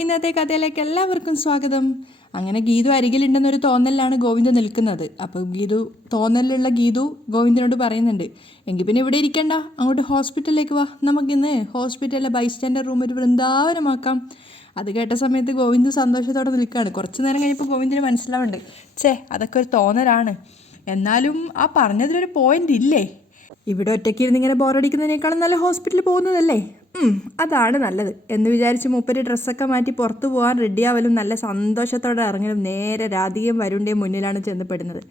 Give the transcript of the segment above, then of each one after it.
ഇന്നത്തെ കഥയിലേക്ക് എല്ലാവർക്കും സ്വാഗതം. അങ്ങനെ ഗീതു അരികിലുണ്ടെന്നൊരു തോന്നലിലാണ് ഗോവിന്ദ നിൽക്കുന്നത്. അപ്പോൾ ഗീതു തോന്നലിലുള്ള ഗീതു ഗോവിന്ദനോട് പറയുന്നുണ്ട് എങ്കിൽ പിന്നെ ഇവിടെ ഇരിക്കണ്ട അങ്ങോട്ട് ഹോസ്പിറ്റലിലേക്ക് വാ. നമുക്കിന്ന് ഹോസ്പിറ്റലിലെ ബൈസ്റ്റാൻഡർ റൂം ഒരു വൃന്ദാവനമാക്കാം. അത് കേട്ട സമയത്ത് ഗോവിന്ദ് സന്തോഷത്തോടെ നിൽക്കുകയാണ്. കുറച്ച് നേരം കഴിഞ്ഞപ്പോൾ ഗോവിന്ദിന് മനസ്സിലാവുന്നുണ്ട് ചേ അതൊക്കെ ഒരു തോന്നലാണ്. എന്നാലും ആ പറഞ്ഞതിലൊരു പോയിന്റ് ഇല്ലേ? ഇവിടെ ഒറ്റയ്ക്ക് ഇരുന്ന് ഇങ്ങനെ ബോറടിക്കുന്നതിനേക്കാളും നല്ല ഹോസ്പിറ്റലിൽ പോകുന്നതല്ലേ? അതാണ് നല്ലത്. എന്ന് വിചാരിച്ച് മൂപ്പര് ഡ്രസ്സൊക്കെ മാറ്റി പുറത്തു പോകാൻ റെഡിയാവലും നല്ല സന്തോഷത്തോടെ ഇറങ്ങലും നേരെ രാധികയും വരുണിന്റെയും മുന്നിലാണ് ചെന്നപ്പെടുന്നത്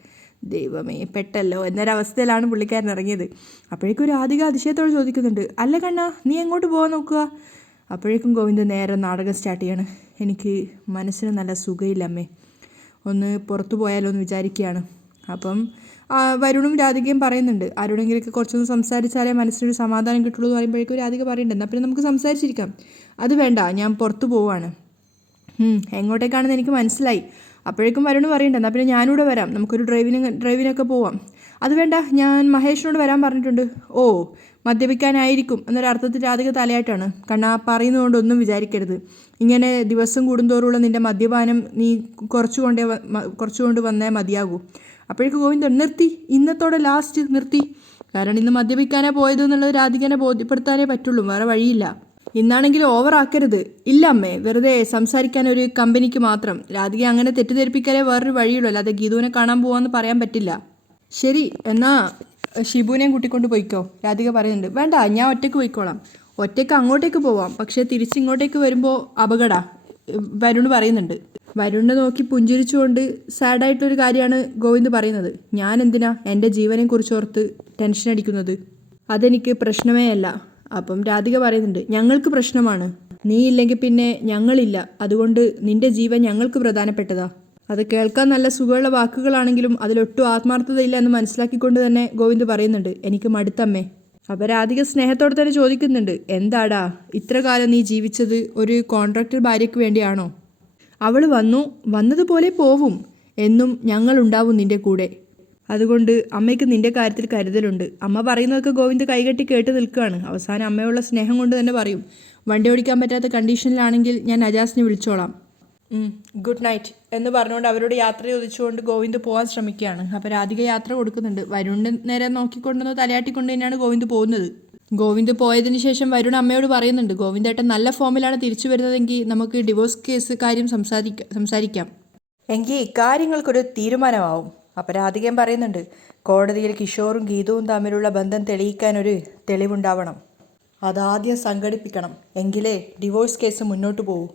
ദൈവമേ പെട്ടല്ലോ. എന്നൊരവസ്ഥയിലാണ് പുള്ളിക്കാരൻ ഇറങ്ങിയത്. അപ്പോഴേക്കും രാധിക അതിശയത്തോടെ ചോദിക്കുന്നുണ്ട് അല്ല കണ്ണ നീ എങ്ങോട്ട് പോകാൻ നോക്കുക? അപ്പോഴേക്കും ഗോവിന്ദ് നേരെ നാടകം സ്റ്റാർട്ട് ചെയ്യാണ്. എനിക്ക് മനസ്സിന് നല്ല സുഖമില്ല അമ്മേ. ഒന്ന് പുറത്തു പോയാലോ എന്ന് വിചാരിക്കുകയാണ്. അപ്പം വരുണും രാധികയും പറയുന്നുണ്ട്. ആരോടെങ്കിലൊക്കെ കുറച്ചൊന്ന് സംസാരിച്ചാലേ മനസ്സിനൊരു സമാധാനം കിട്ടുള്ളൂ എന്ന് പറയുമ്പോഴേക്കും രാധിക പറയുന്നുണ്ട്. എന്നാൽ പിന്നെ നമുക്ക് സംസാരിച്ചിരിക്കാം. അത് വേണ്ട ഞാൻ പുറത്തു പോവാണ്. എങ്ങോട്ടേക്കാണെന്ന് എനിക്ക് മനസ്സിലായി. അപ്പോഴേക്കും വരുണ് പറയണ്ട എന്നാൽ പിന്നെ ഞാനിവിടെ വരാം. നമുക്കൊരു ഡ്രൈവിന് ഡ്രൈവിനൊക്കെ പോവാം. അത് വേണ്ട ഞാൻ മഹേഷിനോട് വരാൻ പറഞ്ഞിട്ടുണ്ട്. ഓ മദ്യപിക്കാനായിരിക്കും. എന്നൊരർത്ഥത്തിൽ രാധിക തലയായിട്ടാണ്. കണ്ണാ പറയുന്നതുകൊണ്ട് ഒന്നും വിചാരിക്കരുത്. ഇങ്ങനെ ദിവസം കൂടുന്തോറുള്ള നിന്റെ മദ്യപാനം നീ കുറച്ചു കൊണ്ടേ വ- മ- കുറച്ചു കൊണ്ട് വന്നേ മതിയാകൂ. അപ്പോഴേക്കും ഗോവിന്ദൻ നിർത്തി. ഇന്നത്തോടെ ലാസ്റ്റ് നിർത്തി. കാരണം ഇന്ന് മദ്യപിക്കാനേ പോയത് എന്നുള്ളത് രാധികനെ ബോധ്യപ്പെടുത്താനേ പറ്റുള്ളൂ. വേറെ വഴിയില്ല. ഇന്നാണെങ്കിൽ ഓവറാക്കരുത് ഇല്ല അമ്മേ. വെറുതെ സംസാരിക്കാൻ ഒരു കമ്പനിക്ക് മാത്രം. രാധിക അങ്ങനെ തെറ്റിദ്ധരിപ്പിക്കാനേ വേറൊരു വഴിയുള്ളൂ. അല്ലാതെ ഗീതുവിനെ കാണാൻ പോവാന്ന് പറയാൻ പറ്റില്ല. ശരി. എന്നാ ഷിബുവിനെയും കൂട്ടിക്കൊണ്ട് പോയിക്കോ. രാധിക പറയുന്നുണ്ട്. വേണ്ട ഞാൻ ഒറ്റയ്ക്ക് പോയിക്കോളാം. ഒറ്റയ്ക്ക് അങ്ങോട്ടേക്ക് പോവാം. പക്ഷേ തിരിച്ചിങ്ങോട്ടേക്ക് വരുമ്പോൾ അപകട. വരുണ് പറയുന്നുണ്ട്. വരുണിനെ നോക്കി പുഞ്ചിരിച്ചുകൊണ്ട് സാഡായിട്ടൊരു കാര്യമാണ് ഗോവിന്ദ് പറയുന്നത്. ഞാൻ എന്തിനാ എന്റെ ജീവനെ കുറിച്ചോർത്ത് ടെൻഷൻ അടിക്കുന്നത്? അതെനിക്ക് പ്രശ്നമേ അല്ല. അപ്പം രാധിക പറയുന്നുണ്ട് ഞങ്ങൾക്ക് പ്രശ്നമാണ്. നീ ഇല്ലെങ്കിൽ പിന്നെ ഞങ്ങളില്ല. അതുകൊണ്ട് നിന്റെ ജീവൻ ഞങ്ങൾക്ക് പ്രധാനപ്പെട്ടതാ. അത് കേൾക്കാൻ നല്ല സുഖമുള്ള വാക്കുകളാണെങ്കിലും അതിലൊട്ടും ആത്മാർത്ഥതയില്ല എന്ന് മനസ്സിലാക്കിക്കൊണ്ട് തന്നെ ഗോവിന്ദ് പറയുന്നുണ്ട് എനിക്ക് മടുത്തമ്മേ. രാധിക സ്നേഹത്തോടെ തന്നെ ചോദിക്കുന്നുണ്ട് എന്താടാ? ഇത്ര കാലം നീ ജീവിച്ചത് ഒരു കോൺട്രാക്ടർ ഭാര്യയ്ക്ക് വേണ്ടിയാണോ? അവൾ വന്നു വന്നതുപോലെ പോവും എന്നും ഞങ്ങളുണ്ടാവും നിന്റെ കൂടെ. അതുകൊണ്ട് അമ്മയ്ക്ക് നിന്റെ കാര്യത്തിൽ കരുതലുണ്ട്. അമ്മ പറയുന്നതൊക്കെ ഗോവിന്ദ് കൈകെട്ടി കേട്ട് നിൽക്കുകയാണ്. അവസാനം അമ്മയുള്ള സ്നേഹം കൊണ്ട് തന്നെ പറയും വണ്ടി ഓടിക്കാൻ പറ്റാത്ത കണ്ടീഷനിലാണെങ്കിൽ ഞാൻ അജാസിനെ വിളിച്ചോളാം. Good night. എന്ന് പറഞ്ഞുകൊണ്ട് അവരോട് യാത്ര ചോദിച്ചുകൊണ്ട് ഗോവിന്ദ് പോകാൻ ശ്രമിക്കുകയാണ്. അപ്പോൾ രാധിക യാത്ര കൊടുക്കുന്നുണ്ട്. വരുണ്ട് നേരെ നോക്കിക്കൊണ്ടൊന്ന് തലയാട്ടിക്കൊണ്ട് തന്നെയാണ് ഗോവിന്ദ് പോകുന്നത്. ഗോവിന്ദ് പോയതിന് ശേഷം വരുൺ അമ്മയോട് പറയുന്നുണ്ട് ഗോവിന്ദേട്ടൻ നല്ല ഫോമിലാണ് തിരിച്ചു വരുന്നതെങ്കിൽ നമുക്ക് ഡിവോഴ്സ് കേസ് കാര്യം സംസാരിക്ക എങ്കിൽ ഇക്കാര്യങ്ങൾക്കൊരു തീരുമാനമാവും. അപ്പം രാധികയും പറയുന്നുണ്ട് കോടതിയിൽ കിഷോറും ഗീതവും തമ്മിലുള്ള ബന്ധം തെളിയിക്കാനൊരു തെളിവുണ്ടാവണം. അതാദ്യം സംഘടിപ്പിക്കണം. എങ്കിലേ ഡിവോഴ്സ് കേസ് മുന്നോട്ട് പോകൂ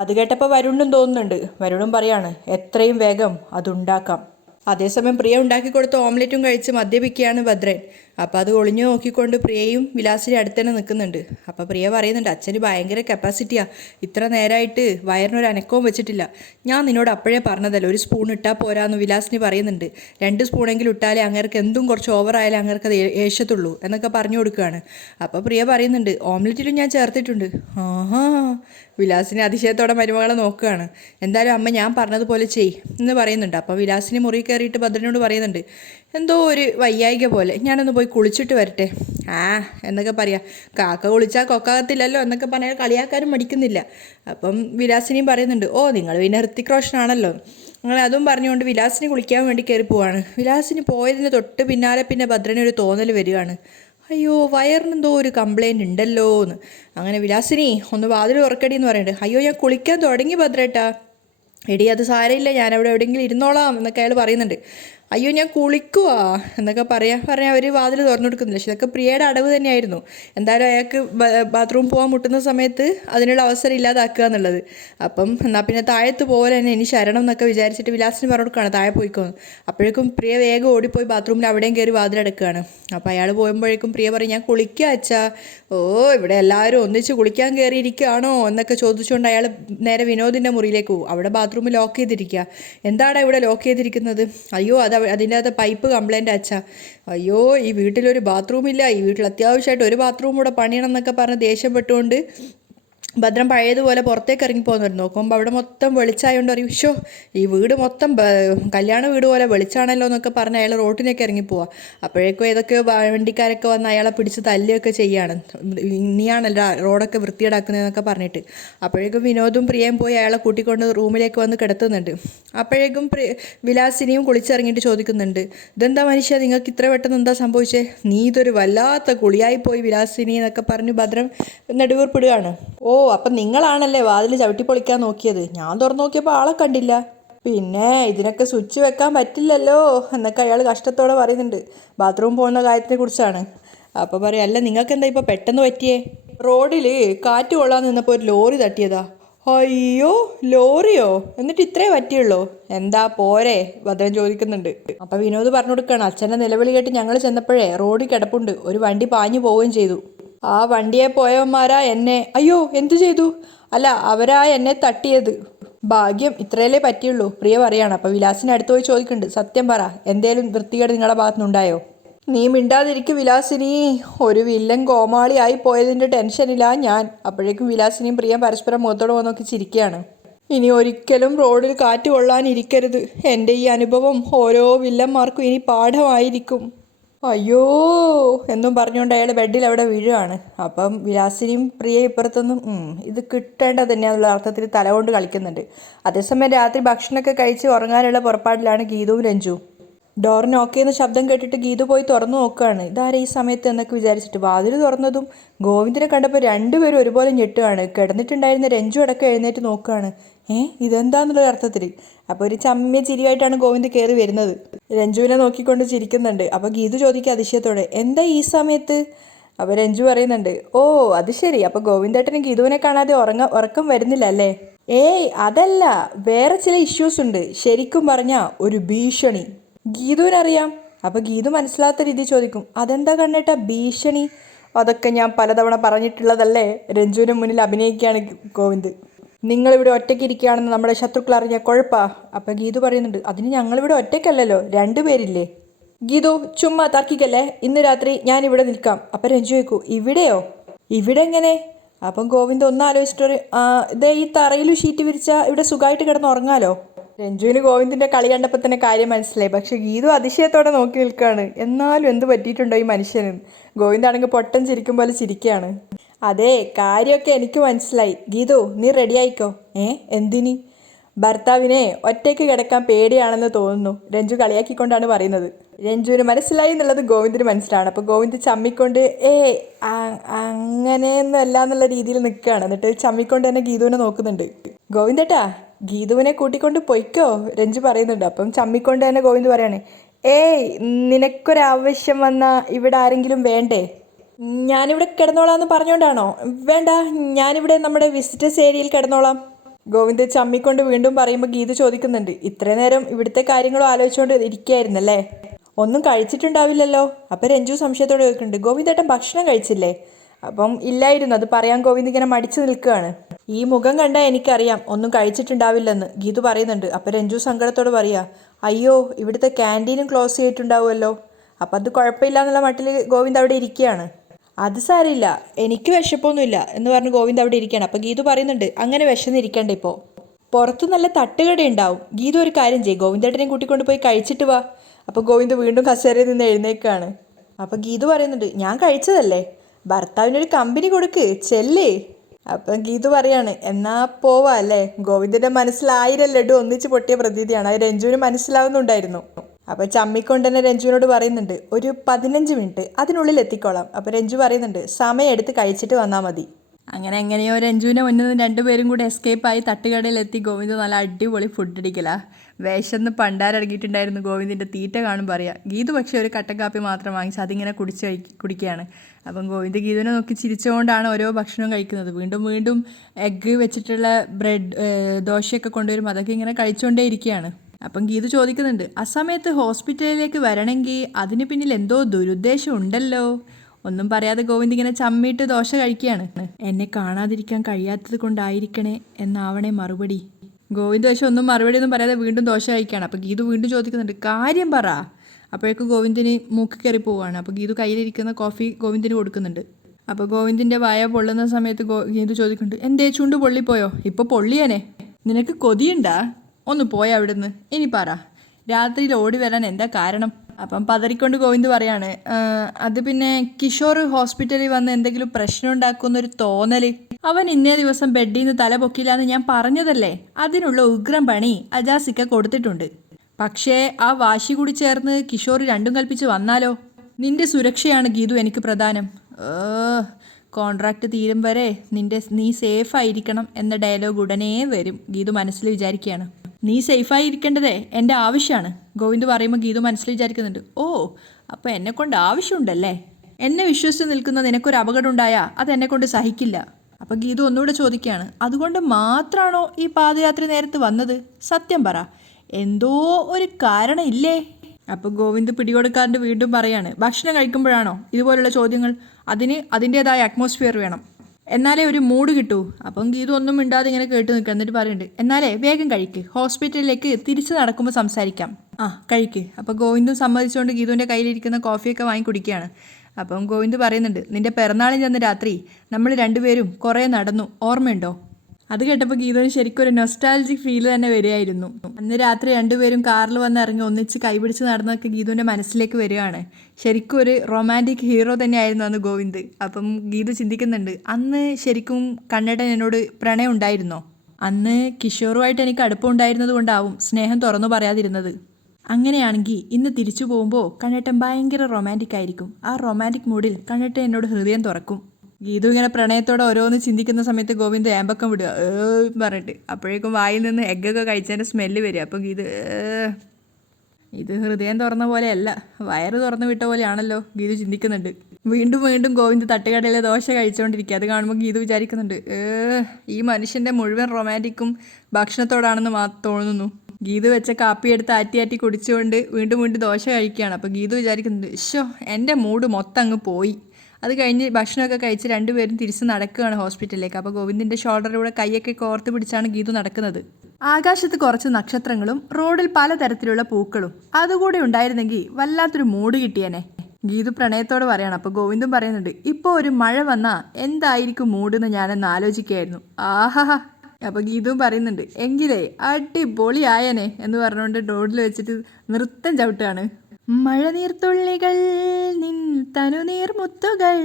അത് കേട്ടപ്പോൾ വരുണും തോന്നുന്നുണ്ട്. വരുണും പറയാണ് എത്രയും വേഗം അതുണ്ടാക്കാം. അതേസമയം പ്രിയ ഉണ്ടാക്കി കൊടുത്ത ഓംലെറ്റും കഴിച്ച് മദ്യപിക്കുകയാണ് ഭദ്രൻ. അപ്പോൾ അത് ഒളിഞ്ഞു നോക്കിക്കൊണ്ട് പ്രിയയും വിലാസിന്റെ അടുത്ത് തന്നെ നിൽക്കുന്നുണ്ട്. അപ്പോൾ പ്രിയ പറയുന്നുണ്ട് അച്ഛന് ഭയങ്കര കപ്പാസിറ്റിയാണ് ഇത്ര നേരമായിട്ട് വയറിനൊരു അനക്കവും വെച്ചിട്ടില്ല. ഞാൻ നിന്നോട് അപ്പോഴേ പറഞ്ഞതല്ലോ ഒരു സ്പൂൺ ഇട്ടാൽ പോരാന്ന് വിലാസിന് പറയുന്നുണ്ട്. രണ്ട് സ്പൂണെങ്കിലും ഇട്ടാലേ അങ്ങേർക്ക് എന്തും കുറച്ച് ഓവറായാലേ അങ്ങേർക്ക് അത് ഏഷ്യത്തുള്ളൂ എന്നൊക്കെ പറഞ്ഞു കൊടുക്കുകയാണ്. അപ്പോൾ പ്രിയ പറയുന്നുണ്ട് ഓംലെറ്റിലും ഞാൻ ചേർത്തിട്ടുണ്ട്. ആഹാ. വിലാസിനെ അതിശയത്തോടെ മരുമകളെ നോക്കുകയാണ്. എന്തായാലും അമ്മ ഞാൻ പറഞ്ഞതുപോലെ ചെയ് എന്ന് പറയുന്നുണ്ട്. അപ്പോൾ വിലാസിന് മുറി കയറിയിട്ട് ഭദ്രനോട് പറയുന്നുണ്ട് എന്തോ ഒരു വയ്യായിക പോലെ. ഞാനൊന്ന് പോയി കുളിച്ചിട്ട് വരട്ടെ. ആ എന്നൊക്കെ പറയാം. കാക്ക കുളിച്ചാൽ കൊക്കാകത്തില്ലല്ലോ എന്നൊക്കെ പറഞ്ഞാൽ കളിയാക്കാരും മടിക്കുന്നില്ല. അപ്പം വിലാസിനിയും പറയുന്നുണ്ട് ഓ നിങ്ങൾ പിന്നെ ഹൃത്തിക് റോഷനാണല്ലോ. നിങ്ങൾ അതും പറഞ്ഞുകൊണ്ട് വിലാസിനി കുളിക്കാൻ വേണ്ടി കയറി പോവാണ്. വിലാസിനി പോയതിന് തൊട്ട് പിന്നാലെ പിന്നെ ഭദ്രന് ഒരു തോന്നൽ വരികയാണ്. അയ്യോ വയറിനെന്തോ ഒരു കംപ്ലൈന്റ് ഉണ്ടല്ലോ എന്ന്. അങ്ങനെ വിലാസിനി ഒന്ന് വാതിൽ തുറക്കടി എന്ന് പറയുന്നുണ്ട്. അയ്യോ ഞാൻ കുളിക്കാൻ തുടങ്ങി ഭദ്രേട്ടാ. എടി അത് സാരമില്ല. ഞാൻ അവിടെ എവിടെയെങ്കിലും ഇരുന്നോളാം എന്നൊക്കെ അയാൾ പറയുന്നുണ്ട്. അയ്യോ ഞാൻ കുളിക്കുവാ എന്നൊക്കെ പറയാ. പറഞ്ഞാൽ അവർ വാതിൽ തുറന്നു കൊടുക്കുന്നില്ല. പക്ഷെ ഇതൊക്കെ പ്രിയയുടെ അടവ് തന്നെയായിരുന്നു. എന്തായാലും അയാൾക്ക് ബാത്റൂം പോകാൻ മുട്ടുന്ന സമയത്ത് അതിനുള്ള അവസരം ഇല്ലാതാക്കുക എന്നുള്ളത്. അപ്പം എന്നാൽ പിന്നെ താഴത്ത് പോലെ തന്നെ ഇനി ശരണം എന്നൊക്കെ വിചാരിച്ചിട്ട് വിലാസിന് പറഞ്ഞു കൊടുക്കുകയാണ്. താഴെ പോയിക്കോന്ന്. അപ്പോഴേക്കും പ്രിയ വേഗം ഓടിപ്പോയി ബാത്റൂമിൽ അവിടെയും കയറി വാതിലടക്കുകയാണ് അപ്പോൾ അയാൾ പോകുമ്പോഴേക്കും പ്രിയ പറയും ഞാൻ കുളിക്കുക അച്ഛാ. ഓ ഇവിടെ എല്ലാവരും ഒന്നിച്ച് കുളിക്കാൻ കയറിയിരിക്കുകയാണോ? എന്നൊക്കെ ചോദിച്ചുകൊണ്ട് അയാൾ നേരെ വിനോദിന്റെ മുറിയിലേക്ക് പോകും അവിടെ ബാത്റൂം ലോക്ക് ചെയ്തിരിക്കുക. എന്താണ് ഇവിടെ ലോക്ക് ചെയ്തിരിക്കുന്നത്? അയ്യോ അത് അതിന്റെ പൈപ്പ് കംപ്ലൈന്റ് അച്ഛാ അയ്യോ ഈ വീട്ടിലൊരു ബാത്റൂമില്ല. ഈ വീട്ടിൽ അത്യാവശ്യമായിട്ട് ഒരു ബാത്റൂം കൂടെ പണിയണം എന്നൊക്കെ പറഞ്ഞ് ദേഷ്യപ്പെട്ടുകൊണ്ട് ഭദ്രം പഴയതുപോലെ പുറത്തേക്ക് ഇറങ്ങി നോക്കുമ്പോൾ അവിടെ മൊത്തം വെളിച്ചായോണ്ട് അറിയും ഷോ ഈ വീട് മൊത്തം കല്യാണ വീട് പോലെ വെളിച്ചാണല്ലോ എന്നൊക്കെ പറഞ്ഞ് അയാൾ റോട്ടിലേക്ക് ഇറങ്ങി അപ്പോഴേക്കും ഏതൊക്കെയോ വണ്ടിക്കാരൊക്കെ വന്ന് അയാളെ പിടിച്ച് തല്ലിയൊക്കെ ചെയ്യാണ്. നീയാണല്ലോ റോഡൊക്കെ വൃത്തിയേടാക്കുന്നതെന്നൊക്കെ പറഞ്ഞിട്ട്. അപ്പോഴേക്കും വിനോദും പ്രിയയും പോയി അയാളെ കൂട്ടിക്കൊണ്ട് റൂമിലേക്ക് വന്ന് കിടത്തുന്നുണ്ട്. അപ്പോഴേക്കും വിലാസിനിയും കുളിച്ചിറങ്ങിയിട്ട് ചോദിക്കുന്നുണ്ട് ഇതെന്താ മനുഷ്യ നിങ്ങൾക്ക് ഇത്ര പെട്ടെന്ന് എന്താ സംഭവിച്ചേ? നീ ഇതൊരു വല്ലാത്ത കുളിയായി പോയി വിലാസിനി എന്നൊക്കെ പറഞ്ഞ് ഭദ്രം നെടുവീർപ്പിടുകയാണ്. ഓ അപ്പം നിങ്ങളാണല്ലേ വാതിൽ ചവിട്ടി പൊളിക്കാൻ നോക്കിയത്? ഞാൻ തുറന്നു നോക്കിയപ്പോൾ ആളെ കണ്ടില്ല. പിന്നെ ഇതിനൊക്കെ സ്വിച്ച് വെക്കാൻ പറ്റില്ലല്ലോ എന്നൊക്കെ അയാൾ കഷ്ടത്തോടെ പറയുന്നുണ്ട്. ബാത്റൂം പോകുന്ന കാര്യത്തെക്കുറിച്ചാണ് അപ്പോൾ പറയാം അല്ല നിങ്ങൾക്ക് എന്താ ഇപ്പോൾ പെട്ടെന്ന് പറ്റിയേ? റോഡിൽ കാറ്റ് കൊള്ളാൻ നിന്നപ്പോൾ ഒരു ലോറി തട്ടിയതാ. അയ്യോ ലോറിയോ? എന്നിട്ട് ഇത്രേ പറ്റിയുള്ളൂ. എന്താ പോരെ? ഭദ്രൻ ചോദിക്കുന്നുണ്ട്. അപ്പം വിനോദ് പറഞ്ഞു കൊടുക്കുകയാണ് അച്ഛന്റെ നിലവിളി കേട്ട് ഞങ്ങൾ ചെന്നപ്പോഴേ റോഡിൽ കിടപ്പുണ്ട്. ഒരു വണ്ടി പാഞ്ഞു പോവുകയും ചെയ്തു. ആ വണ്ടിയെ പോയവന്മാരാ എന്നെ. അയ്യോ എന്തു ചെയ്തു? അല്ല അവരാ എന്നെ തട്ടിയത്. ഭാഗ്യം ഇത്രയല്ലേ പറ്റിയുള്ളൂ. പ്രിയ പറയാണ്. അപ്പൊ വിലാസിനെ അടുത്ത് പോയി ചോദിക്കുന്നുണ്ട്. സത്യം പറ എന്തേലും വൃത്തികേട് നിങ്ങളുടെ ഭാഗത്തുനിന്നുണ്ടായോ? നീ മിണ്ടാതിരിക്കും വിലാസിനി. ഒരു വില്ലൻ കോമാളിയായി പോയതിന്റെ ടെൻഷനില്ല ഞാൻ. അപ്പോഴേക്കും വിലാസിനിയും പ്രിയം പരസ്പരം മുഖത്തോട് നോക്കി ചിരിക്കുകയാണ്. ഇനി ഒരിക്കലും റോഡിൽ കാറ്റ് കൊള്ളാനിരിക്കരുത്. എന്റെ ഈ അനുഭവം ഓരോ വില്ലന്മാർക്കും ഇനി പാഠമായിരിക്കും. അയ്യോ എന്നും പറഞ്ഞുകൊണ്ട് അയാൾ ബെഡിൽ അവിടെ വീഴുകയാണ് അപ്പം വിലാസിനിയും പ്രിയ ഇപ്പുറത്തൊന്നും "ഉം, ഇത് കിട്ടേണ്ടത് തന്നെയാണെന്നുള്ള അർത്ഥത്തിൽ തലകൊണ്ട് കളിക്കുന്നുണ്ട്. അതേസമയം രാത്രി ഭക്ഷണമൊക്കെ കഴിച്ച് ഉറങ്ങാനുള്ള പുറപ്പാടിലാണ് ഗീതവും രഞ്ജു ഡോർ നോക്ക് ചെയ്യുന്ന ശബ്ദം കേട്ടിട്ട് ഗീതു പോയി തുറന്നു നോക്കുകയാണ്. ഇതാരെ ഈ സമയത്ത് എന്നൊക്കെ വിചാരിച്ചിട്ട് വാതിൽ തുറന്നതും ഗോവിന്ദനെ കണ്ടപ്പോൾ രണ്ടുപേരും ഒരുപോലെ ഞെട്ടുകയാണ് കിടന്നിട്ടുണ്ടായിരുന്ന രഞ്ജു അടക്കം എഴുന്നേറ്റ് നോക്കുകയാണ്. ഏ? ഇതെന്താന്നുള്ള അർത്ഥത്തിൽ. അപ്പോൾ ഒരു ചമ്മിയ ചിരിയായിട്ടാണ് ഗോവിന്ദ് കയറി വരുന്നത്. രഞ്ജുവിനെ നോക്കിക്കൊണ്ട് ചിരിക്കുന്നുണ്ട്. അപ്പോൾ ഗീതു ചോദിക്കുക അതിശയത്തോടെ എന്താ ഈ സമയത്ത്? അപ്പോൾ രഞ്ജു പറയുന്നുണ്ട് ഓ അത് ശരി. അപ്പോൾ ഗോവിന്ദേട്ടന് ഗീതുവിനെ കാണാതെ ഉറങ്ങ ഉറക്കം വരുന്നില്ല അല്ലേ ഏയ് അതല്ല. വേറെ ചില ഇഷ്യൂസ് ഉണ്ട്. ശരിക്കും പറഞ്ഞാൽ ഒരു ഭീഷണി. ഗീതുവിനറിയാം. അപ്പോൾ ഗീതു മനസ്സിലാത്ത രീതി ചോദിക്കും അതെന്താ കണ്ണേട്ട ഭീഷണി? അതൊക്കെ ഞാൻ പലതവണ പറഞ്ഞിട്ടുള്ളതല്ലേ? രഞ്ജുവിന് മുന്നിൽ അഭിനയിക്കുകയാണ് ഗോവിന്ദ്. നിങ്ങളിവിടെ ഒറ്റയ്ക്ക് ഇരിക്കുകയാണെന്ന് നമ്മുടെ ശത്രുക്കൾ അറിഞ്ഞ കുഴപ്പാ. അപ്പം ഗീതു പറയുന്നുണ്ട് അതിന് ഞങ്ങളിവിടെ ഒറ്റയ്ക്കല്ലല്ലോ രണ്ടുപേരില്ലേ ഗീതു ചുമ്മാ തർക്കിക്കല്ലേ? ഇന്ന് രാത്രി ഞാൻ ഇവിടെ നിൽക്കാം. അപ്പം രഞ്ജു ചോദിക്കൂ ഇവിടെയോ? ഇവിടെ എങ്ങനെ? അപ്പം ഗോവിന്ദ് ഒന്ന് ആലോചിച്ചിട്ട് ഇതേ ഈ തറയിൽ ഷീറ്റ് വിരിച്ച ഇവിടെ സുഖമായിട്ട് കിടന്ന് ഉറങ്ങാലോ? രഞ്ജുവിന് ഗോവിന്ദിന്റെ കളി കണ്ടപ്പോൾ തന്നെ കാര്യം മനസ്സിലായി. പക്ഷെ ഗീതു അതിശയത്തോടെ നോക്കി നിൽക്കുകയാണ് എന്നാലും എന്ത് പറ്റിയിട്ടുണ്ടോ ഈ മനുഷ്യന്? ഗോവിന്ദാണെങ്കിൽ പൊട്ടൻ ചിരിക്കും പോലെ ചിരിക്കുകയാണ്. അതെ കാര്യമൊക്കെ എനിക്ക് മനസ്സിലായി. ഗീതു നീ റെഡി ആയിക്കോ? ഏ എന്തിനി? ഭർത്താവിനെ ഒറ്റയ്ക്ക് കിടക്കാൻ പേടിയാണെന്ന് തോന്നുന്നു. രഞ്ജു കളിയാക്കിക്കൊണ്ടാണ് പറയുന്നത്. രഞ്ജുവിന് മനസ്സിലായി എന്നുള്ളത് ഗോവിന്ദിന് മനസ്സിലാണ്. അപ്പോൾ ഗോവിന്ദ് ചമ്മിക്കൊണ്ട് ഏ അങ്ങനെയൊന്നും അല്ല എന്നുള്ള രീതിയിൽ നിൽക്കുകയാണ്. എന്നിട്ട് ചമ്മിക്കൊണ്ട് തന്നെ ഗീതുവിനെ നോക്കുന്നുണ്ട്. ഗോവിന്ദേട്ടാ ഗീതുവിനെ കൂട്ടിക്കൊണ്ട് പൊയ്ക്കോ? രഞ്ജു പറയുന്നുണ്ട്. അപ്പം ചമ്മിക്കൊണ്ട് തന്നെ ഗോവിന്ദ് പറയാണ് ഏയ് നിനക്കൊരാവശ്യം വന്നാൽ ഇവിടെ ആരെങ്കിലും വേണ്ടേ? ഞാനിവിടെ കിടന്നോളാം എന്ന് പറഞ്ഞുകൊണ്ടാണോ വേണ്ട ഞാനിവിടെ നമ്മുടെ വിസിറ്റേഴ്സ് ഏരിയയിൽ കിടന്നോളാം. ഗോവിന്ദ് ചമ്മിക്കൊണ്ട് വീണ്ടും പറയുമ്പോൾ ഗീത ചോദിക്കുന്നുണ്ട് ഇത്രയും നേരം ഇവിടുത്തെ കാര്യങ്ങളും ആലോചിച്ചുകൊണ്ട് ഇരിക്കുകയായിരുന്നല്ലേ ഒന്നും കഴിച്ചിട്ടുണ്ടാവില്ലല്ലോ. അപ്പം രഞ്ജു സംശയത്തോടെ ചോദിക്കുന്നുണ്ട് ഗോവിന്ദേട്ടൻ ഭക്ഷണം കഴിച്ചില്ലേ? അപ്പം ഇല്ലായിരുന്നു അത് പറയാൻ ഗോവിന്ദ് ഇങ്ങനെ മടിച്ചു നിൽക്കുകയാണ്. ഈ മുഖം കണ്ടാൽ എനിക്കറിയാം ഒന്നും കഴിച്ചിട്ടുണ്ടാവില്ലെന്ന്. ഗീതു പറയുന്നുണ്ട് അപ്പം രഞ്ജു സങ്കടത്തോട് പറയാ അയ്യോ ഇവിടുത്തെ ക്യാന്റീനും ക്ലോസ് ചെയ്തിട്ടുണ്ടാവുമല്ലോ. അപ്പം അത് കുഴപ്പമില്ല എന്നുള്ള മട്ടിൽ ഗോവിന്ദ് അവിടെ ഇരിക്കുകയാണ്. അത് സാരില്ല എനിക്ക് വിശപ്പൊന്നുമില്ല എന്ന് പറഞ്ഞ് ഗോവിന്ദ് അവിടെ ഇരിക്കുകയാണ്. അപ്പം ഗീതു പറയുന്നുണ്ട് അങ്ങനെ വിശന്നിരിക്കണ്ട ഇപ്പോൾ പുറത്ത് നല്ല തട്ടുകട ഉണ്ടാവും. ഗീതു ഒരു കാര്യം ചെയ്യും. ഗോവിന്ദേട്ടനെ കൂട്ടിക്കൊണ്ട് പോയി കഴിച്ചിട്ട് വാ. അപ്പോൾ ഗോവിന്ദ് വീണ്ടും കസേരയിൽ നിന്ന് എഴുന്നേക്കാണ്. അപ്പം ഗീതു പറയുന്നുണ്ട് ഞാൻ കഴിച്ചതല്ലേ? ഭർത്താവിനൊരു കമ്പനി കൊടുക്ക് ചെല്ലേ. അപ്പം ഗീതു പറയാണ് എന്നാ പോവാ അല്ലേ? ഗോവിന്ദന്റെ മനസ്സിൽ ആയിരം ലഡു ഒന്നിച്ച് പൊട്ടിയ പ്രതീതിയാണ്. അത് രഞ്ജുവിന് മനസ്സിലാവുന്നുണ്ടായിരുന്നു. അപ്പൊ ചമ്മിക്കൊണ്ട് തന്നെ രഞ്ജുവിനോട് പറയുന്നുണ്ട് ഒരു പതിനഞ്ച് മിനിറ്റ് അതിനുള്ളിൽ എത്തിക്കോളാം. അപ്പോൾ രഞ്ജു പറയുന്നുണ്ട് സമയം എടുത്ത് കഴിച്ചിട്ട് വന്നാൽ മതി. അങ്ങനെ എങ്ങനെയോ രഞ്ജുവിനെ മുന്നിൽ നിന്ന് രണ്ടുപേരും കൂടെ എസ്കേപ്പായി തട്ടുകടയിലെത്തി. ഗോവിന്ദ് നല്ല അടിപൊളി ഫുഡ് അടിക്കലാ. വേഷന്ന് പണ്ടാരടങ്ങിയിട്ടുണ്ടായിരുന്നു ഗോവിന്ദിന്റെ തീറ്റ കാണും പറയാ. ഗീതു പക്ഷേ ഒരു കട്ടൻ കാപ്പി മാത്രം വാങ്ങിച്ച് അതിങ്ങനെ കുടിച്ച് കുടിക്കുകയാണ്. അപ്പം ഗോവിന്ദ് ഗീതുവിനെ നോക്കി ചിരിച്ചുകൊണ്ടാണ് ഓരോ ഭക്ഷണവും കഴിക്കുന്നത്. വീണ്ടും വീണ്ടും എഗ്ഗ് വെച്ചിട്ടുള്ള ബ്രെഡ് ദോശയൊക്കെ കൊണ്ടുവരും അതൊക്കെ ഇങ്ങനെ കഴിച്ചുകൊണ്ടേ ഇരിക്കുകയാണ്. അപ്പം ഗീതു ചോദിക്കുന്നുണ്ട് ആ സമയത്ത് ഹോസ്പിറ്റലിലേക്ക് വരണമെങ്കിൽ അതിന് പിന്നിൽ എന്തോ ദുരുദ്ദേശം ഉണ്ടല്ലോ? ഒന്നും പറയാതെ ഗോവിന്ദ് ഇങ്ങനെ ചമ്മിയിട്ട് ദോശ കഴിക്കുകയാണ്. എന്നെ കാണാതിരിക്കാൻ കഴിയാത്തത് കൊണ്ടായിരിക്കണേ എന്നാവണേ മറുപടി. ഗോവിന്ദ് പക്ഷെ ഒന്നും മറുപടി ഒന്നും പറയാതെ വീണ്ടും ദോശ കഴിക്കുകയാണ്. അപ്പോൾ ഗീതു വീണ്ടും ചോദിക്കുന്നുണ്ട് കാര്യം പറ. അപ്പോഴേക്ക് ഗോവിന്ദിന് മൂക്ക് കയറി പോവുകയാണ്. അപ്പോൾ ഗീതു കയ്യിലിരിക്കുന്ന കോഫി ഗോവിന്ദിന് കൊടുക്കുന്നുണ്ട്. അപ്പോൾ ഗോവിന്ദിന്റെ വായ പൊള്ളുന്ന സമയത്ത് ഗോ ഗീതു ചോദിക്കുന്നുണ്ട് എന്തേ ചുണ്ട് പൊള്ളിപ്പോയോ? ഇപ്പോൾ പൊള്ളിയനെ. നിനക്ക് കൊതിയുണ്ടാ? ഒന്ന് പോയ അവിടുന്ന്. ഇനി പറ. രാത്രിയിൽ ഓടി വരാൻ എന്താ കാരണം? അപ്പം പതറിക്കൊണ്ട് ഗോവിന്ദ് പറയാണ് അത് പിന്നെ കിഷോർ ഹോസ്പിറ്റലിൽ വന്ന് എന്തെങ്കിലും പ്രശ്നം ഉണ്ടാക്കുന്നൊരു തോന്നൽ. അവൻ ഇന്നേ ദിവസം ബെഡിൽ നിന്ന് തല പൊക്കില്ല എന്ന് ഞാൻ പറഞ്ഞതല്ലേ? അതിനുള്ള ഉഗ്രം പണി അജാസിക്ക കൊടുത്തിട്ടുണ്ട്. പക്ഷേ ആ വാശി കൂടി ചേർന്ന് കിഷോർ രണ്ടും കൽപ്പിച്ച് വന്നാലോ? നിന്റെ സുരക്ഷയാണ് ഗീതു എനിക്ക് പ്രധാനം. കോൺട്രാക്ട് തീരും വരെ നിന്റെ നീ സേഫ് ആയിരിക്കണം എന്ന ഡയലോഗ് ഉടനെ വരും. ഗീതു മനസ്സിൽ വിചാരിക്കുകയാണ്. നീ സേഫായി ഇരിക്കേണ്ടതേ എന്റെ ആവശ്യമാണ് ഗോവിന്ദ് പറയുമ്പോൾ ഗീതു മനസ്സിൽ വിചാരിക്കുന്നുണ്ട് ഓ അപ്പോൾ എന്നെ കൊണ്ട് ആവശ്യമുണ്ടല്ലേ? എന്നെ വിശ്വസിച്ച് നിൽക്കുന്ന നിനക്കൊരു അപകടം ഉണ്ടായാൽ അത് എന്നെ കൊണ്ട് സഹിക്കില്ല. അപ്പോൾ ഗീതു ഒന്നുകൂടെ ചോദിക്കുകയാണ് അതുകൊണ്ട് മാത്രമാണോ ഈ പാദയാത്ര നേരത്ത് വന്നത്? സത്യം പറ എന്തോ ഒരു കാരണം ഇല്ലേ? അപ്പോൾ ഗോവിന്ദ് പിടികൊടുക്കാരന്റെ വീണ്ടും പറയാണ് ഭക്ഷണം കഴിക്കുമ്പോഴാണോ? ഇതുപോലുള്ള ചോദ്യങ്ങൾ അതിന് അതിന്റേതായ അറ്റ്മോസ്ഫിയർ വേണം. എന്നാലേ ഒരു മൂഡ് കിട്ടൂ. അപ്പം ഗീതു ഒന്നും മിണ്ടാതെ ഇങ്ങനെ കേട്ട് നിൽക്കുക. എന്നിട്ട് പറയുന്നുണ്ട് എന്നാലേ വേഗം കഴിക്ക്. ഹോസ്പിറ്റലിലേക്ക് തിരിച്ച് നടക്കുമ്പോൾ സംസാരിക്കാം. ആ കഴിക്ക്. അപ്പോൾ ഗോവിന്ദും സമ്മതിച്ചുകൊണ്ട് ഗീതുവിന്റെ കയ്യിലിരിക്കുന്ന കോഫിയൊക്കെ വാങ്ങി കുടിക്കുകയാണ്. അപ്പം ഗോവിന്ദ് പറയുന്നുണ്ട് നിന്റെ പിറന്നാളിന്റെ അന്ന് രാത്രി നമ്മൾ രണ്ടുപേരും കുറേ നടന്നു. ഓർമ്മയുണ്ടോ? അത് കേട്ടപ്പോൾ ഗീതുവിന് ശരിക്കും ഒരു നൊസ്റ്റാലജിക് ഫീൽ തന്നെ വരികയായിരുന്നു. അന്ന് രാത്രി രണ്ടുപേരും കാറിൽ വന്ന് ഇറങ്ങി ഒന്നിച്ച് കൈപിടിച്ച് നടന്നൊക്കെ ഗീതുവിന്റെ മനസ്സിലേക്ക് വരികയാണ്. ശരിക്കും ഒരു റൊമാന്റിക് ഹീറോ തന്നെയായിരുന്നു അന്ന് ഗോവിന്ദ്. അപ്പം ഗീതു ചിന്തിക്കുന്നുണ്ട് അന്ന് ശരിക്കും കണ്ണേട്ടൻ എന്നോട് പ്രണയം ഉണ്ടായിരുന്നോ? അന്ന് കിഷോറുമായിട്ട് എനിക്ക് അടുപ്പമുണ്ടായിരുന്നത് കൊണ്ടാവും സ്നേഹം തുറന്നു പറയാതിരുന്നത്. അങ്ങനെയാണെങ്കിൽ ഇന്ന് തിരിച്ചു പോകുമ്പോൾ കണ്ണേട്ടൻ ഭയങ്കര റൊമാന്റിക് ആയിരിക്കും. ആ റൊമാന്റിക് മൂഡിൽ കണ്ണേട്ടൻ എന്നോട് ഹൃദയം തുറക്കും. ഗീതു ഇങ്ങനെ പ്രണയത്തോടെ ഓരോന്ന് ചിന്തിക്കുന്ന സമയത്ത് ഗോവിന്ദ് ഏമ്പക്കം വിടുക. പറഞ്ഞിട്ട്. അപ്പോഴേക്കും വായിൽ നിന്ന് എഗ്ഗൊക്കെ കഴിച്ചതിന്റെ സ്മെല്ല് വരിക. അപ്പോൾ ഗീതു ഇത് ഹൃദയം തുറന്ന പോലെയല്ല. വയറ് തുറന്നു വിട്ട പോലെയാണല്ലോ ഗീതു ചിന്തിക്കുന്നുണ്ട്. വീണ്ടും വീണ്ടും ഗോവിന്ദ് തട്ടുകടയിലെ ദോശ കഴിച്ചുകൊണ്ടിരിക്കുക അത് കാണുമ്പോൾ ഗീതു വിചാരിക്കുന്നുണ്ട് ഈ മനുഷ്യന്റെ മുഴുവൻ റൊമാന്റിക്കും ഭക്ഷണത്തോടാണെന്ന് മാ തോന്നുന്നു. ഗീതു വെച്ച കാപ്പി എടുത്ത് ആറ്റി ആറ്റി കുടിച്ചുകൊണ്ട് വീണ്ടും വീണ്ടും ദോശ കഴിക്കുകയാണ്. അപ്പോൾ ഗീതു വിചാരിക്കുന്നുണ്ട് ഷോ എന്റെ മൂഡ് മൊത്തം അങ്ങ് പോയി. അത് കഴിഞ്ഞ് ഭക്ഷണമൊക്കെ കഴിച്ച് രണ്ടുപേരും തിരിച്ച് നടക്കുകയാണ് ഹോസ്പിറ്റലിലേക്ക്. അപ്പോൾ ഗോവിന്ദിന്റെ ഷോൾഡറിലൂടെ കൈയൊക്കെ കോർത്ത് പിടിച്ചാണ് ഗീതു നടക്കുന്നത്. ആകാശത്ത് കുറച്ച് നക്ഷത്രങ്ങളും റോഡിൽ പലതരത്തിലുള്ള പൂക്കളും. അതുകൂടി ഉണ്ടായിരുന്നെങ്കിൽ വല്ലാത്തൊരു മൂഡ് കിട്ടിയേനെ. ഗീതു പ്രണയത്തോട് പറയണം. അപ്പോൾ ഗോവിന്ദും പറയുന്നുണ്ട് ഇപ്പോൾ ഒരു മഴ വന്നാൽ എന്തായിരിക്കും മൂഡ് എന്ന് ഞാനൊന്ന് ആലോചിക്കുകയായിരുന്നു. ആഹാ അപ്പോൾ ഗീതുവും പറയുന്നുണ്ട് എങ്കിലേ അടിപൊളിയായനെ എന്ന് പറഞ്ഞുകൊണ്ട് റോഡിൽ വെച്ചിട്ട് നൃത്തം ചവിട്ടുകയാണ്. മഴനീർത്തുള്ളികൾ നിൻ തനുനീർ മുത്തുകൾ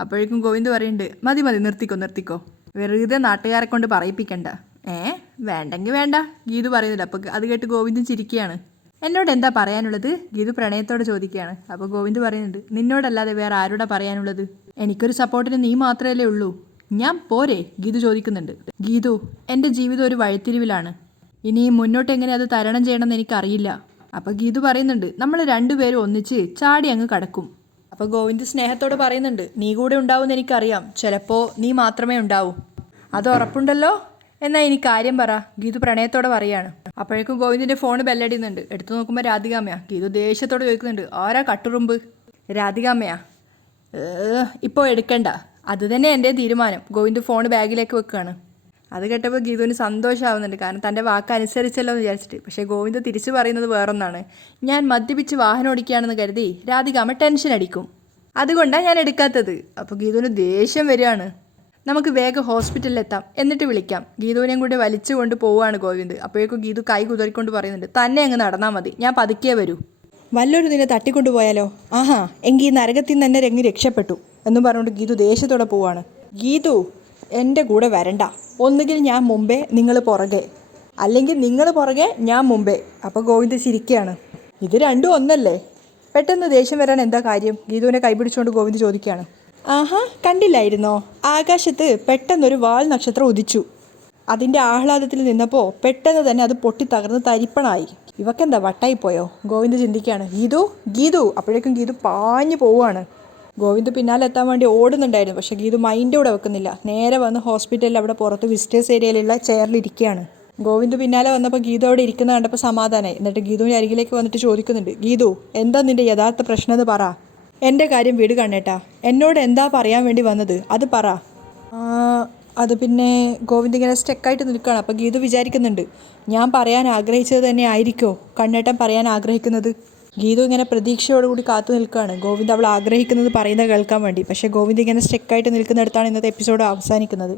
അപ്പോഴേക്കും ഗോവിന്ദ് പറയുന്നുണ്ട് മതി മതി നിർത്തിക്കോ നിർത്തിക്കോ. വെറുതെ നാട്ടുകാരെ കൊണ്ട് പറയിപ്പിക്കണ്ട. ഏ വേണ്ടെങ്കിൽ വേണ്ട ഗീതു പറയുന്നില്ല അപ്പോൾ അത് കേട്ട് ഗോവിന്ദ് ചിരിക്കുകയാണ്. എന്നോട് എന്താ പറയാനുള്ളത്? ഗീതു പ്രണയത്തോടെ ചോദിക്കുകയാണ്. അപ്പോൾ ഗോവിന്ദ് പറയുന്നുണ്ട് നിന്നോടല്ലാതെ വേറെ ആരോടാ പറയാനുള്ളത്? എനിക്കൊരു സപ്പോർട്ടിന് നീ മാത്രമല്ലേ ഉള്ളൂ. ഞാൻ പോരെ? ഗീതു ചോദിക്കുന്നുണ്ട്. ഗീതു എന്റെ ജീവിതം ഒരു വഴിത്തിരിവിലാണ്. ഇനി മുന്നോട്ട് എങ്ങനെ അത് തരണം ചെയ്യണമെന്ന് എനിക്കറിയില്ല. അപ്പോൾ ഗീതു പറയുന്നുണ്ട് നമ്മൾ രണ്ടുപേരും ഒന്നിച്ച് ചാടി അങ്ങ് കടക്കും. അപ്പോൾ ഗോവിന്ദ് സ്നേഹത്തോട് പറയുന്നുണ്ട് നീ കൂടെ ഉണ്ടാവുമെന്ന് എനിക്കറിയാം. ചിലപ്പോ നീ മാത്രമേ ഉണ്ടാവൂ. അത് ഉറപ്പുണ്ടല്ലോ? എന്നാ ഇനി കാര്യം പറ. ഗീതു പ്രണയത്തോടെ പറയാണ്. അപ്പോഴേക്കും ഗോവിന്ദിന്റെ ഫോൺ ബെല്ലടിയുന്നുണ്ട്. എടുത്തു നോക്കുമ്പോൾ രാധികാമ്മയാ. ഗീതു ദേഷ്യത്തോട് ചോദിക്കുന്നുണ്ട് ആരാ കട്ടുറുമ്പ്? രാധികാമ്മയാ ഇപ്പോ എടുക്കണ്ട. അത് തന്നെ എന്റെ തീരുമാനം. ഗോവിന്ദ് ഫോൺ ബാഗിലേക്ക് വെക്കുകയാണ്. അത് കേട്ടപ്പോൾ ഗീതുവിന് സന്തോഷമാവുന്നുണ്ട് കാരണം തന്റെ വാക്ക് അനുസരിച്ചല്ലോ എന്ന് വിചാരിച്ചിട്ട്. പക്ഷേ ഗോവിന്ദ് തിരിച്ചു പറയുന്നത് വേറൊന്നാണ്. ഞാൻ മദ്യപിച്ച് വാഹനം ഓടിക്കുകയാണെന്ന് കരുതി രാധിക അമ്മ ടെൻഷൻ അടിക്കും. അതുകൊണ്ടാണ് ഞാൻ എടുക്കാത്തത്. അപ്പോൾ ഗീതുവിന് ദേഷ്യം വരികയാണ്. നമുക്ക് വേഗം ഹോസ്പിറ്റലിൽ എത്താം. എന്നിട്ട് വിളിക്കാം. ഗീതുവിനെയും കൂടി വലിച്ചു കൊണ്ട് പോവുകയാണ് ഗോവിന്ദ്. അപ്പോഴേക്കും ഗീതു കൈ കുതറിക്കൊണ്ട് പറയുന്നുണ്ട് തന്നെ അങ്ങ് നടന്നാൽ മതി. ഞാൻ പതുക്കേ വരൂ. വല്ലൊരു നിന്നെ തട്ടിക്കൊണ്ടുപോയാലോ ആഹാ എങ്കിൽ ഈ നരകത്തിൽ നിന്ന് തന്നെ രംഗി രക്ഷപ്പെട്ടു. എന്നും പറഞ്ഞുകൊണ്ട് ഗീതു ദേഷ്യത്തോടെ പോവാണ് ഗീതു എന്റെ കൂടെ വരണ്ട. ഒന്നുകിൽ ഞാൻ മുമ്പേ നിങ്ങൾ പുറകെ അല്ലെങ്കിൽ നിങ്ങൾ പുറകെ ഞാൻ മുമ്പേ. അപ്പോൾ ഗോവിന്ദ ചിരിക്കുകയാണ്. ഇത് രണ്ടും ഒന്നല്ലേ? പെട്ടെന്ന് ദേഷ്യം വരാൻ എന്താ കാര്യം? ഗീതുവിനെ കൈപിടിച്ചുകൊണ്ട് ഗോവിന്ദ് ചോദിക്കുകയാണ്. ആഹാ കണ്ടില്ലായിരുന്നോ? ആകാശത്ത് പെട്ടെന്നൊരു വാൽ നക്ഷത്രം ഉദിച്ചു. അതിന്റെ ആഹ്ലാദത്തിൽ നിന്നപ്പോൾ പെട്ടെന്ന് തന്നെ അത് പൊട്ടി തകർന്ന് തരിപ്പണായി. ഇവക്കെന്താ വട്ടായി പോയോ? ഗോവിന്ദ് ചിന്തിക്കുകയാണ്. ഗീതു ഗീതു അപ്പോഴേക്കും ഗീതു പാഞ്ഞു പോവുകയാണ്. ഗോവിന്ദ് പിന്നാലെ എത്താൻ വേണ്ടി ഓടുന്നുണ്ടായിരുന്നു. പക്ഷേ ഗീതു മൈൻഡ് കൂടെ വെക്കുന്നില്ല. നേരെ വന്ന് ഹോസ്പിറ്റലിൽ അവിടെ പുറത്ത് വിസിറ്റേഴ്സ് ഏരിയയിലുള്ള ചെയറിലിരിക്കുകയാണ് ഗോവിന്ദ് പിന്നാലെ വന്നപ്പോൾ ഗീതു അവിടെ ഇരിക്കുന്ന കണ്ടപ്പോൾ സമാധാനമായി എന്നിട്ട് ഗീതുവിന്റെ അരികിലേക്ക് വന്നിട്ട് ചോദിക്കുന്നുണ്ട്. ഗീതു എന്താ നിന്റെ യഥാർത്ഥ പ്രശ്നം എന്ന് പറ. എന്റെ കാര്യം വീട് കണ്ണേട്ടാ എന്നോട് എന്താ പറയാൻ വേണ്ടി വന്നത്? അത് പറ. അത് പിന്നെ ഗോവിന്ദ് ഇങ്ങനെ സ്റ്റെക്കായിട്ട് നിൽക്കുകയാണ്. അപ്പോൾ ഗീതു വിചാരിക്കുന്നുണ്ട് ഞാൻ പറയാൻ ആഗ്രഹിച്ചത് തന്നെ ആയിരിക്കോ? കണ്ണേട്ടൻ പറയാൻ ആഗ്രഹിക്കുന്നത്? ഗീതു ഇങ്ങനെ പ്രതീക്ഷയോടുകൂടി കാത്തു നിൽക്കുകയാണ്. ഗോവിന്ദ് അവൾ ആഗ്രഹിക്കുന്നത് പറയുന്നത് കേൾക്കാൻ വേണ്ടി. പക്ഷേ ഗോവിന്ദ് ഇങ്ങനെ സ്റ്റെക്കായിട്ട് നിൽക്കുന്നിടത്താണ് ഇന്നത്തെ എപ്പിസോഡ് അവസാനിക്കുന്നത്.